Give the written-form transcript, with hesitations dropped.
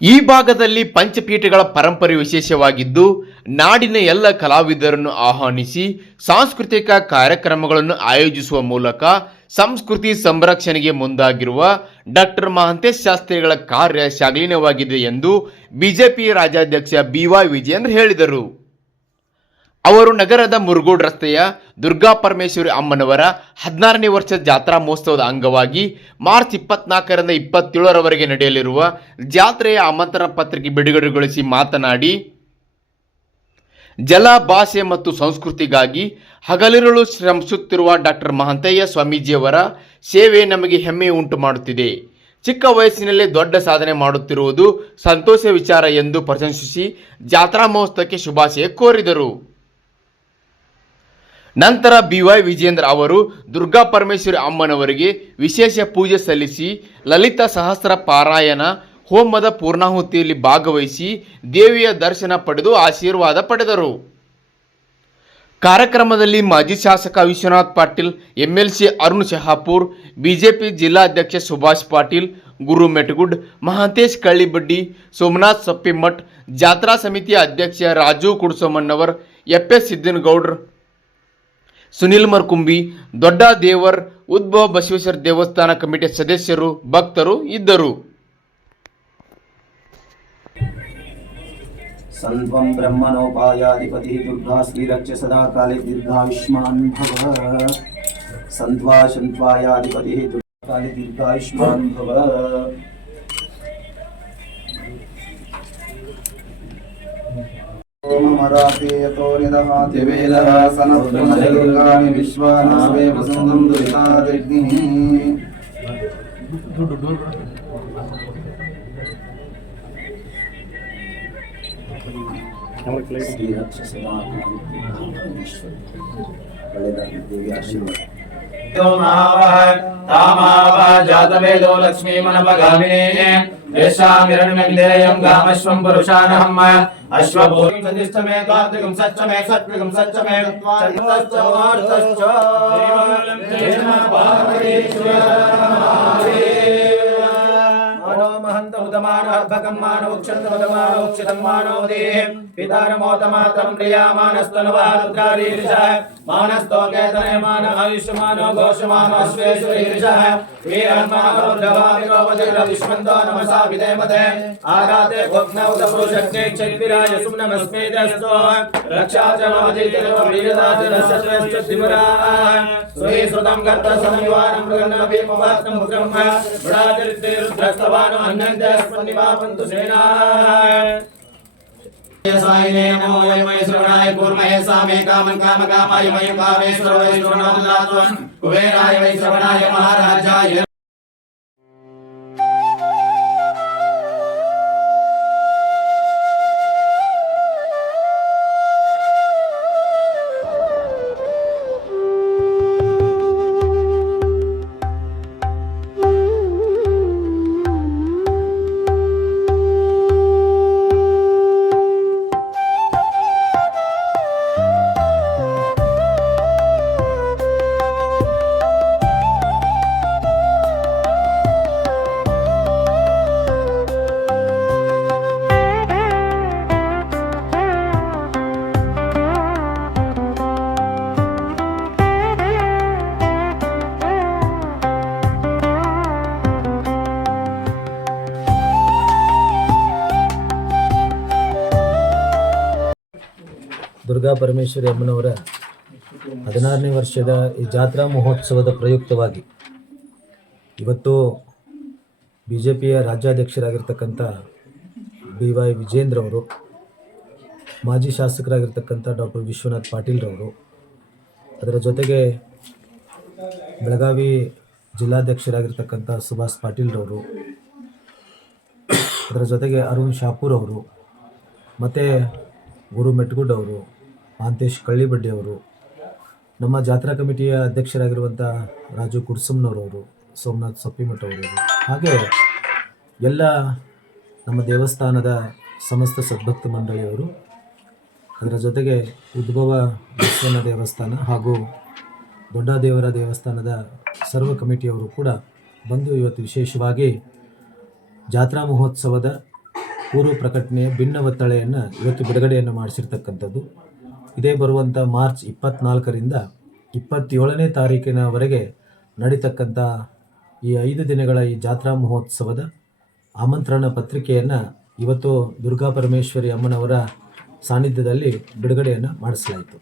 ಈ ಭಾಗದಲ್ಲಿ ಪಂಚಪೀಠಗಳ ಪರಂಪರೆ ವಿಶೇಷವಾಗಿದ್ದು ನಾಡಿನ ಎಲ್ಲ ಕಲಾವಿದರನ್ನು ಆಹ್ವಾನಿಸಿ ಸಾಂಸ್ಕೃತಿಕ ಕಾರ್ಯಕ್ರಮಗಳನ್ನು ಆಯೋಜಿಸುವ ಮೂಲಕ ಸಂಸ್ಕೃತಿ ಸಂರಕ್ಷಣೆಗೆ ಮುಂದಾಗಿರುವ ಡಾಕ್ಟರ್ ಮಹಾಂತೇಶ ಶಾಸ್ತ್ರಿಗಳ ಕಾರ್ಯ ಶ್ಲಾಘನೀಯವಾಗಿದೆ ಎಂದು ಬಿಜೆಪಿ ರಾಜ್ಯಾಧ್ಯಕ್ಷ BY ವಿಜಯೇಂದ್ರ ಹೇಳಿದರು. ಅವರು ನಗರದ ಮುರುಗೋಡ್ ರಸ್ತೆಯ ದುರ್ಗಾ ಪರಮೇಶ್ವರಿ ಅಮ್ಮನವರ 16ನೇ ವರ್ಷದ ಜಾತ್ರಾ ಮಹೋತ್ಸವದ ಅಂಗವಾಗಿ ಮಾರ್ಚ್ 24ರಿಂದ 27ರವರೆಗೆ ನಡೆಯಲಿರುವ ಜಾತ್ರೆಯ ಆಮಂತ್ರಣ ಪತ್ರಿಕೆ ಬಿಡುಗಡೆಗೊಳಿಸಿ ಮಾತನಾಡಿ, ಜಲ, ಭಾಷೆ ಮತ್ತು ಸಂಸ್ಕೃತಿಗಾಗಿ ಹಗಲಿರುಳು ಶ್ರಮಿಸುತ್ತಿರುವ ಡಾಕ್ಟರ್ ಮಹಾಂತಯ್ಯ ಸ್ವಾಮೀಜಿಯವರ ಸೇವೆ ನಮಗೆ ಹೆಮ್ಮೆ ಉಂಟು ಮಾಡುತ್ತಿದೆ. ಚಿಕ್ಕ ವಯಸ್ಸಿನಲ್ಲೇ ದೊಡ್ಡ ಸಾಧನೆ ಮಾಡುತ್ತಿರುವುದು ಸಂತೋಷ ವಿಚಾರ ಎಂದು ಪ್ರಶಂಸಿಸಿ ಜಾತ್ರಾ ಮಹೋತ್ಸವಕ್ಕೆ ಶುಭಾಶಯ ಕೋರಿದರು. ನಂತರ BY ವಿಜಯೇಂದ್ರ ಅವರು ದುರ್ಗಾ ಪರಮೇಶ್ವರಿ ಅಮ್ಮನವರಿಗೆ ವಿಶೇಷ ಪೂಜೆ ಸಲ್ಲಿಸಿ ಲಲಿತಾ ಸಹಸ್ರ ಪಾರಾಯಣ ಹೋಮದ ಪೂರ್ಣಾಹುತಿಯಲ್ಲಿ ಭಾಗವಹಿಸಿ ದೇವಿಯ ದರ್ಶನ ಪಡೆದು ಆಶೀರ್ವಾದ ಪಡೆದರು. ಕಾರ್ಯಕ್ರಮದಲ್ಲಿ ಮಾಜಿ ಶಾಸಕ ವಿಶ್ವನಾಥ್ ಪಾಟೀಲ್, MLC ಅರುಣ್ ಶಹಾಪುರ್, ಬಿಜೆಪಿ ಜಿಲ್ಲಾಧ್ಯಕ್ಷ ಸುಭಾಷ್ ಪಾಟೀಲ್, ಗುರು ಮೆಟಗುಡ್, ಮಹಾಂತೇಶ್ ಕಳ್ಳಿಬಡ್ಡಿ, ಸೋಮನಾಥ್ ಸಪ್ಪಿಮಠ್, ಜಾತ್ರಾ ಸಮಿತಿಯ ಅಧ್ಯಕ್ಷ ರಾಜು ಕುಡ್ಸೋಮಣ್ಣವರ್, FS ಸಿದ್ದನಗೌಡ್ರ, ಸುನಿಲ್ ಮರ್ಕುಂಬಿ, ದೊಡ್ಡ ದೇವರ್, ಉದ್ಭವ ಬಸವೇಶ್ವರ ದೇವಸ್ಥಾನ ಕಮಿಟಿ ಸದಸ್ಯರು, ಭಕ್ತರು ಇದ್ದರು. ಸಂತ್ವಂ ಬ್ರಹ್ಮಣೋಪಾಯಾಧಿಪತಿ ದುರ್ಗಾ ಶ್ರೀರಕ್ಷ ಸದಾ ಕಾಲೇ ದೀರ್ಘಾಯುಷ್ಮಾನ್ ಭವ. ಸಂತ್ವಾಯಾಧಿಪತಿ ದುರ್ಗಾ ಕಾಲೇ ದೀರ್ಘಾಯುಷ್ಮಾನ್ ಭವ. ಮರಾಠೇಯತೋ ನಿದಹಾತಿ ವೇದಃ ಸನತ್ಪುನರ್ದುರ್ಗಾಣಿ ವಿಶ್ವಾನಾವೇ ವಸಂತಂ ದುರಿತಾದಗ್ನಿಃ. ಶ್ರೀರಕ್ಷ ಸದಾ ಒಳ್ಳೆಯದಾಗಿ ದೇವಿ ಆಶೀರ್ವಾದ. ಜಾತವೇದೋ ಲಕ್ಷ್ಮೀ ಮನಪಗಾಮಿನೇ ಯಶಾಮಿರಣ್ಯಂ ಗಾಮಶ್ವಂ ಪುರುಷಾನಹಂ ಅಶ್ವಭೂಮಿಂ ಸದಿಷ್ಟಮೇ ಕಾರ್ತಿಕಂ ಸಚ್ಚಮೇ ಸತ್ವಿಕಂ ಸಚ್ಚಮೇ ಚತುರ್ಥಶ್ಚ ಮಹಂತ ಉದಮಾನ ಅರ್ಭಕಂ ಮಾನ ಉಕ್ಷಂತ ಉದಮಾನ ಉಕ್ಷಿತಂ ಮಾನೋದೇ ಪಿತಾರಮೋತಮಾತಂ ಪ್ರಿಯಾಮಾನಸ್ತನವಾರುದ್ರಾರೀರಿಷ ಮಾನಸ್ತೋಕೇತನೆ ಮಾನ ಆಯುಷ್ಮಾನೋ ಘೋಷಮಾನೋ ಅಶ್ವೇಶ್ವರೀರಿಷ ವೀರನ್ಮಾನರುದ್ರಭಾವಿರೋವತಿರ ವಿಶ್ವಂತೋ ನಮಸಾ ವಿದೇಮತೆ ಆರಾತೆ ಭಗ್ನೌತ ಪುರುಷಜ್ಞೆ ಕ್ಷತ್ರಿರಾಯ ಸುಮ್ನಮಸ್ಮೇದಸ್ತೋ ರಕ್ಷಾಚನಮತಿತಿರವ ಪ್ರಿಯದಾಚನ ಶಶ್ರೇಷ್ಠ ತಿಮರಾ ಸುಹೀಶ್ರುತಂ ಗರ್ತ ಸಂಯುವಾನಂ ಮೃಗನ್ನಪಿ ಮುವಾತ್ನಂ ಮುದ್ರಂ ಬೃಢಾಚರಿತೆ ರುದ್ರಸ್ತವಾನೋ ಅನ್ನಂತೆ ಸ್ಪನ್ನಿವಾಪಂತು ಸೇನಾ. साईने नमो यमय श्रवणाय कूर्महे सामे कामं कामकामाय मय कामेश्वर वै श्रवणामदात्वं कुबेराय वै श्रवणाय महाराजाय. ದುರ್ಗಾ ಪರಮೇಶ್ವರಿ ಅಮ್ಮನವರ 16ನೇ ವರ್ಷದ ಈ ಜಾತ್ರಾ ಮಹೋತ್ಸವದ ಪ್ರಯುಕ್ತವಾಗಿ ಇವತ್ತು BJPಯ ರಾಜ್ಯಾಧ್ಯಕ್ಷರಾಗಿರ್ತಕ್ಕಂಥ BY ವಿಜೇಂದ್ರ ಅವರು, ಮಾಜಿ ಶಾಸಕರಾಗಿರ್ತಕ್ಕಂಥ ಡಾಕ್ಟರ್ ವಿಶ್ವನಾಥ್ ಪಾಟೀಲ್ರವರು, ಅದರ ಜೊತೆಗೆ ಬೆಳಗಾವಿ ಜಿಲ್ಲಾಧ್ಯಕ್ಷರಾಗಿರ್ತಕ್ಕಂಥ ಸುಭಾಷ್ ಪಾಟೀಲ್ರವರು, ಅದರ ಜೊತೆಗೆ ಅರುಣ್ ಶಾಪೂರ್ ಅವರು, ಮತ್ತು ಗುರು ಮೆಟ್ಗುಡ್ ಅವರು, ಮಹಾಂತೇಶ್ ಕಳ್ಳಿಬಡ್ಡಿ ಅವರು, ನಮ್ಮ ಜಾತ್ರಾ ಕಮಿಟಿಯ ಅಧ್ಯಕ್ಷರಾಗಿರುವಂಥ ರಾಜು ಕುಡ್ಸಮ್ನವರವರು, ಸೋಮನಾಥ್ ಸಪ್ಪಿಮಠ ಅವರು, ಹಾಗೆ ಎಲ್ಲ ನಮ್ಮ ದೇವಸ್ಥಾನದ ಸಮಸ್ತ ಸದ್ಭಕ್ತ ಮಂಡಳಿಯವರು, ಅದರ ಜೊತೆಗೆ ಉದ್ಭವ ಬಸವನ ದೇವಸ್ಥಾನ ಹಾಗೂ ದೊಡ್ಡ ದೇವರ ದೇವಸ್ಥಾನದ ಸರ್ವ ಕಮಿಟಿಯವರು ಕೂಡ ಬಂದು ಇವತ್ತು ವಿಶೇಷವಾಗಿ ಜಾತ್ರಾ ಮಹೋತ್ಸವದ ಪೂರ್ವ ಪ್ರಕಟಣೆಯ ಭಿನ್ನ ಒತ್ತಳೆಯನ್ನು ಇವತ್ತು ಬಿಡುಗಡೆಯನ್ನು ಮಾಡಿಸಿರ್ತಕ್ಕಂಥದ್ದು. ಇದೇ ಬರುವಂಥ ಮಾರ್ಚ್ 24ರಿಂದ 27ನೇ ತಾರೀಕಿನವರೆಗೆ ನಡೀತಕ್ಕಂಥ ಈ 5 ದಿನಗಳ ಈ ಜಾತ್ರಾ ಮಹೋತ್ಸವದ ಆಮಂತ್ರಣ ಪತ್ರಿಕೆಯನ್ನು ಇವತ್ತು ದುರ್ಗಾ ಪರಮೇಶ್ವರಿ ಅಮ್ಮನವರ ಸಾನ್ನಿಧ್ಯದಲ್ಲಿ ಬಿಡುಗಡೆಯನ್ನು ಮಾಡಿಸಲಾಯಿತು.